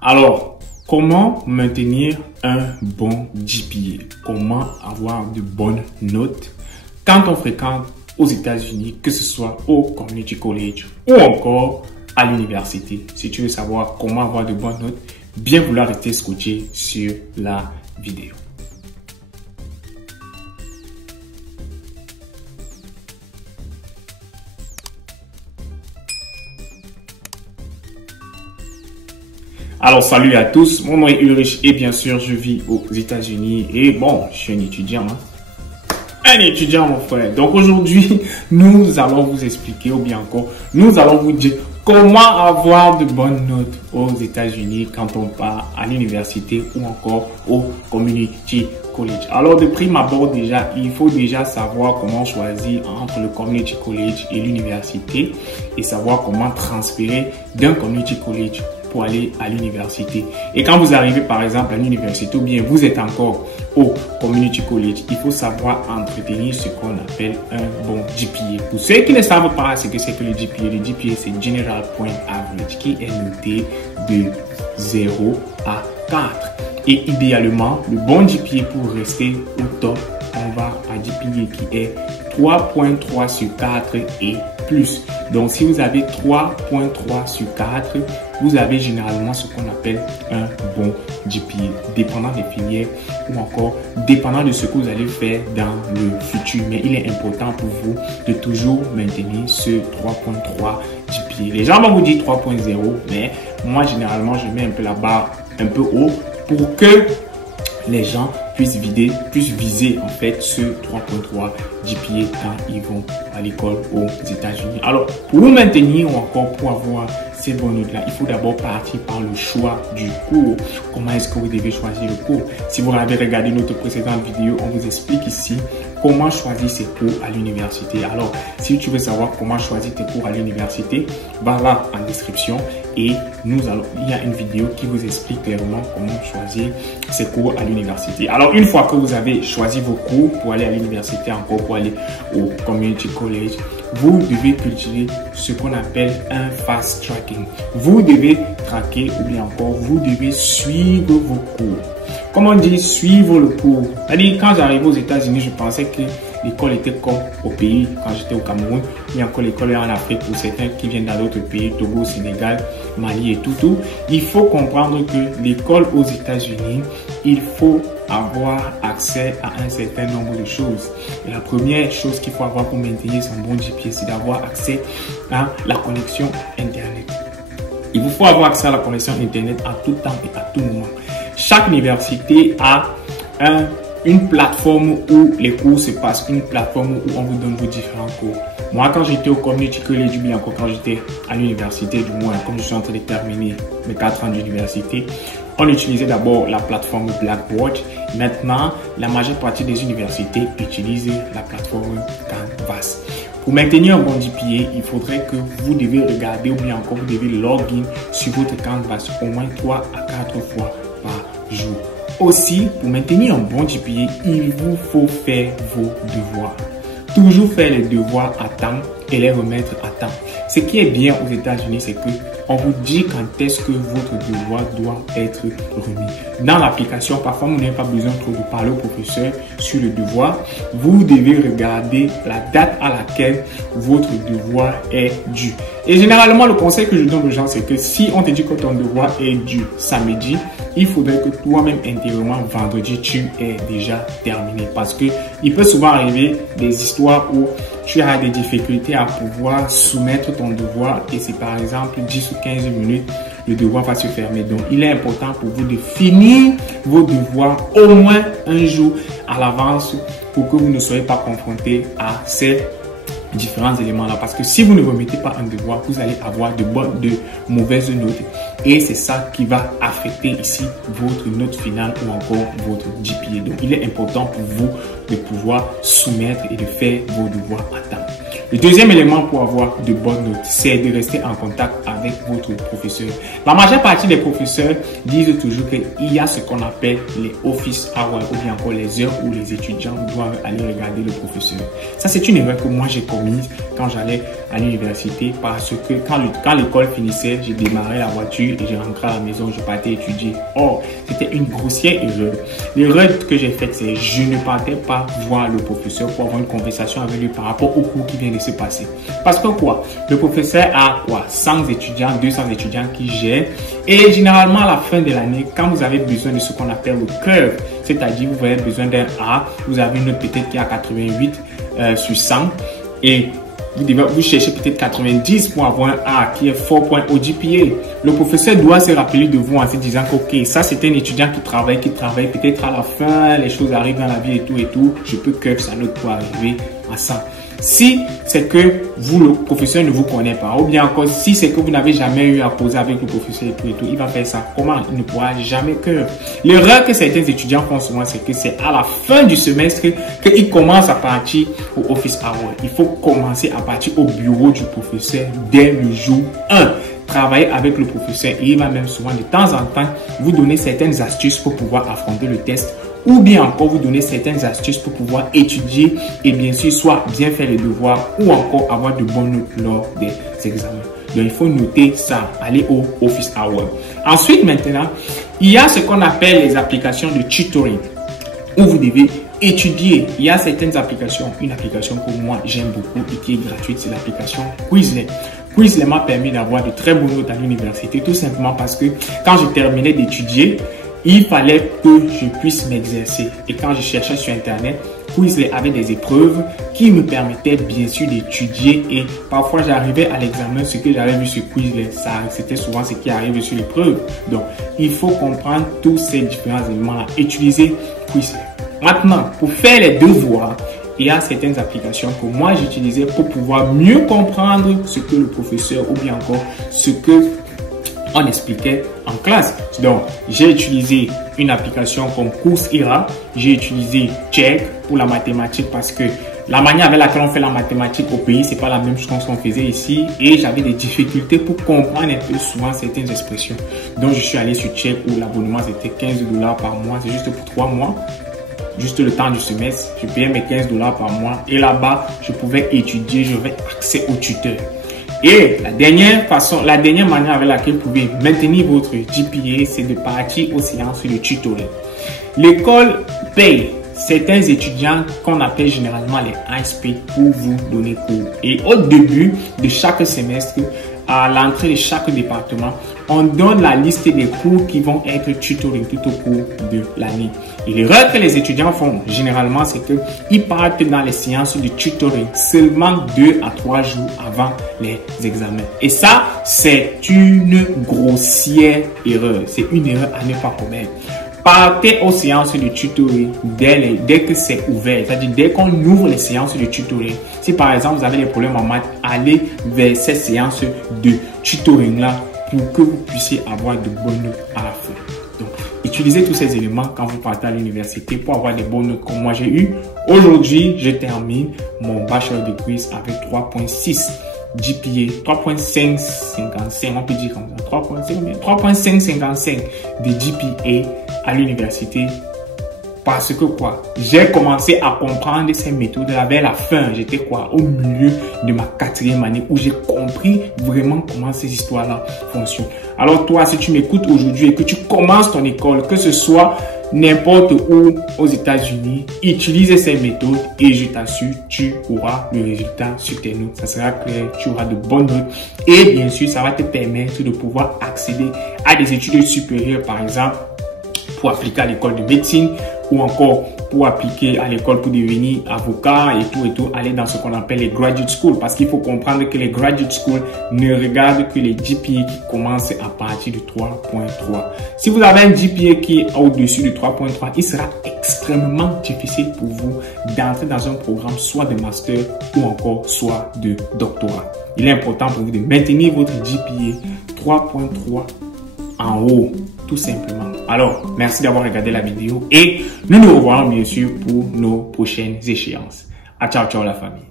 Alors, comment maintenir un bon GPA? Comment avoir de bonnes notes quand on fréquente aux États-Unis, que ce soit au Community College ou encore à l'université? Si tu veux savoir comment avoir de bonnes notes, bien vouloir rester scotché sur la vidéo. Alors, salut à tous, mon nom est Ulrich et bien sûr, je vis aux États-Unis et bon, je suis un étudiant. Un étudiant, mon frère. Donc aujourd'hui, nous allons vous expliquer ou bien encore, nous allons vous dire comment avoir de bonnes notes aux États-Unis quand on part à l'université ou encore au Community College. Alors de prime abord déjà, il faut déjà savoir comment choisir entre le Community College et l'université et savoir comment transférer d'un Community College pour aller à l'université. Et quand vous arrivez par exemple à l'université ou bien vous êtes encore au Community College, il faut savoir entretenir ce qu'on appelle un bon GPA. Pour ceux qui ne savent pas ce que c'est que le GPA c'est General Point Average qui est noté de 0 à 4. Et idéalement, le bon GPA pour rester au top, on va à GPA qui est 3.3 sur 4 et plus. Donc, si vous avez 3.3 sur 4, vous avez généralement ce qu'on appelle un bon GPA, dépendant des filières ou encore dépendant de ce que vous allez faire dans le futur. Mais il est important pour vous de toujours maintenir ce 3.3 GPA. Les gens vont vous dire 3.0, mais moi, généralement, je mets un peu la barre un peu haut pour que les gens puissent viser en fait ce 3.3 GPA quand ils vont à l'école aux États-Unis. Alors, pour vous maintenir ou encore pour avoir ces bonnes notes-là, il faut d'abord partir par le choix du cours. Comment est-ce que vous devez choisir le cours? Si vous avez regardé notre précédente vidéo, on vous explique ici comment choisir ses cours à l'université. Alors, si tu veux savoir comment choisir tes cours à l'université, va là en description et il y a une vidéo qui vous explique clairement comment choisir ses cours à l'université. Alors, une fois que vous avez choisi vos cours pour aller à l'université, encore pour aller au Community College, vous devez cultiver ce qu'on appelle un fast tracking. Vous devez traquer ou bien encore vous devez suivre vos cours. Comment dire suivre le cours? C'est-à-dire, quand j'arrivais aux États-Unis, je pensais que l'école était comme au pays, quand j'étais au Cameroun, ou encore l'école est en Afrique pour certains qui viennent dans d'autres pays, Togo, Sénégal, Mali et tout. Il faut comprendre que l'école aux États-Unis, il faut avoir accès à un certain nombre de choses. Et la première chose qu'il faut avoir pour maintenir son bon GPA, c'est d'avoir accès à la connexion Internet. Il vous faut avoir accès à la connexion Internet à tout temps et à tout moment. Chaque université a une plateforme où les cours se passent, une plateforme où on vous donne vos différents cours. Moi, quand j'étais au Community College, ou bien encore quand j'étais à l'université, du moins, comme je suis en train de terminer mes 4 ans d'université, on utilisait d'abord la plateforme Blackboard. Maintenant, la majeure partie des universités utilisent la plateforme Canvas. Pour maintenir un bon GPA, il faudrait que vous devez regarder ou bien encore vous devez login sur votre Canvas au moins 3 à 4 fois par jour. Aussi, pour maintenir un bon GPA, il vous faut faire vos devoirs. Toujours faire les devoirs à temps et les remettre à temps. Ce qui est bien aux États-Unis, c'est que on vous dit quand est-ce que votre devoir doit être remis. Dans l'application, parfois, vous n'avez pas besoin trop de parler au professeur sur le devoir. Vous devez regarder la date à laquelle votre devoir est dû. Et généralement, le conseil que je donne aux gens, c'est que si on te dit que ton devoir est dû samedi, il faudrait que toi-même intérieurement, vendredi, tu aies déjà terminé. Parce que il peut souvent arriver des histoires où tu as des difficultés à pouvoir soumettre ton devoir et c'est par exemple 10 ou 15 minutes, le devoir va se fermer. Donc, il est important pour vous de finir vos devoirs au moins un jour à l'avance pour que vous ne soyez pas confrontés à ces différents éléments là, parce que si vous ne remettez pas un devoir, vous allez avoir de mauvaises notes et c'est ça qui va affecter ici votre note finale ou encore votre GPA. Donc il est important pour vous de pouvoir soumettre et de faire vos devoirs à temps. Le deuxième élément pour avoir de bonnes notes, c'est de rester en contact avec votre professeur. La majeure partie des professeurs disent toujours qu'il y a ce qu'on appelle les office hours ou bien encore les heures où les étudiants doivent aller regarder le professeur. Ça, c'est une erreur que moi j'ai commise quand j'allais à l'université parce que quand l'école finissait, j'ai démarré la voiture et j'ai rentré à la maison, je partais étudier. Or, c'était une grossière erreur. L'erreur que j'ai faite, c'est que je ne partais pas voir le professeur pour avoir une conversation avec lui par rapport au cours qui vient de se passer. Parce que quoi? Le professeur a quoi? 100 étudiants, 200 étudiants qui gèrent. Et généralement, à la fin de l'année, quand vous avez besoin de ce qu'on appelle le curve, c'est-à-dire vous avez besoin d'un A, vous avez une note peut-être qui est à 88 sur 100 et vous cherchez peut-être 90 pour avoir un A qui est 4 points au GPA. Le professeur doit se rappeler de vous en se disant que ok, ça c'est un étudiant qui travaille, peut-être à la fin, les choses arrivent dans la vie et tout, je peux curve sa note pour arriver à ça. Si c'est que vous, le professeur ne vous connaît pas, ou bien encore si c'est que vous n'avez jamais eu à poser avec le professeur et tout, il va faire ça. Comment? Il ne pourra jamais curve. L'erreur que certains étudiants font souvent, c'est que c'est à la fin du semestre qu'ils commencent à partir au office hour. Il faut commencer à partir au bureau du professeur dès le jour 1. Travailler avec le professeur et il va même souvent de temps en temps vous donner certaines astuces pour pouvoir affronter le test ou bien encore vous donner certaines astuces pour pouvoir étudier et bien sûr soit bien faire les devoirs ou encore avoir de bonnes notes lors des examens. Donc il faut noter ça, aller au office hour. Ensuite maintenant, il y a ce qu'on appelle les applications de tutoring où vous devez étudier. Il y a certaines applications, une application que moi j'aime beaucoup et qui est gratuite, c'est l'application Quizlet. Quizlet m'a permis d'avoir de très bonnes notes à l'université tout simplement parce que quand je terminais d'étudier, il fallait que je puisse m'exercer. Et quand je cherchais sur Internet, Quizlet avait des épreuves qui me permettaient bien sûr d'étudier. Et parfois, j'arrivais à l'examen, ce que j'avais vu sur Quizlet, c'était souvent ce qui arrive sur l'épreuve. Donc, il faut comprendre tous ces différents éléments-là. Utiliser Quizlet. Maintenant, pour faire les devoirs, il y a certaines applications que moi j'utilisais pour pouvoir mieux comprendre ce que le professeur ou bien encore ce que on expliquait en classe. Donc, j'ai utilisé une application comme Coursera, j'ai utilisé Check pour la mathématique parce que la manière avec laquelle on fait la mathématique au pays, c'est pas la même chose qu'on faisait ici et j'avais des difficultés pour comprendre un peu souvent certaines expressions. Donc, je suis allé sur Check où l'abonnement c'était 15 $ par mois, c'est juste pour 3 mois. Juste le temps du semestre, je payais mes 15 $ par mois et là-bas, je pouvais étudier, j'avais accès au tuteur. Et la dernière manière avec laquelle vous pouvez maintenir votre GPA, c'est de partir aux séances de tutoring. L'école paye certains étudiants qu'on appelle généralement les ISP pour vous donner cours. Et au début de chaque semestre, à l'entrée de chaque département, on donne la liste des cours qui vont être tutorés tout au cours de l'année. Et l'erreur que les étudiants font généralement, c'est qu'ils partent dans les séances de tutoring seulement 2 à 3 jours avant les examens. Et ça, c'est une grossière erreur. C'est une erreur à ne pas commettre. Partez aux séances de tutoring dès que c'est ouvert, c'est-à-dire dès qu'on ouvre les séances de tutoring. Si par exemple vous avez des problèmes en maths, allez vers ces séances de tutoring là pour que vous puissiez avoir de bonnes notes à la fin. Donc, utilisez tous ces éléments quand vous partez à l'université pour avoir des bonnes notes comme moi j'ai eu. Aujourd'hui, je termine mon bachelor de quiz avec 3.6 GPA, 3.555, on peut dire comme ça, 3.555 de GPA à l'université. Parce que quoi, j'ai commencé à comprendre ces méthodes vers la fin. J'étais quoi, au milieu de ma 4e année où j'ai compris vraiment comment ces histoires-là fonctionnent. Alors toi, si tu m'écoutes aujourd'hui et que tu commences ton école, que ce soit n'importe où aux États-Unis, utilise ces méthodes et je t'assure, tu auras le résultat sur tes notes. Ça sera clair, tu auras de bonnes notes et bien sûr, ça va te permettre de pouvoir accéder à des études supérieures, par exemple, pour appliquer à l'école de médecine ou encore pour appliquer à l'école pour devenir avocat et tout, aller dans ce qu'on appelle les graduate schools parce qu'il faut comprendre que les graduate schools ne regardent que les GPA qui commencent à partir de 3.3. Si vous avez un GPA qui est au-dessus de 3.3, il sera extrêmement difficile pour vous d'entrer dans un programme soit de master ou encore soit de doctorat. Il est important pour vous de maintenir votre GPA 3.3 en haut, tout simplement. Alors, merci d'avoir regardé la vidéo et nous nous revoyons bien sûr pour nos prochaines échéances. Ciao, ciao la famille.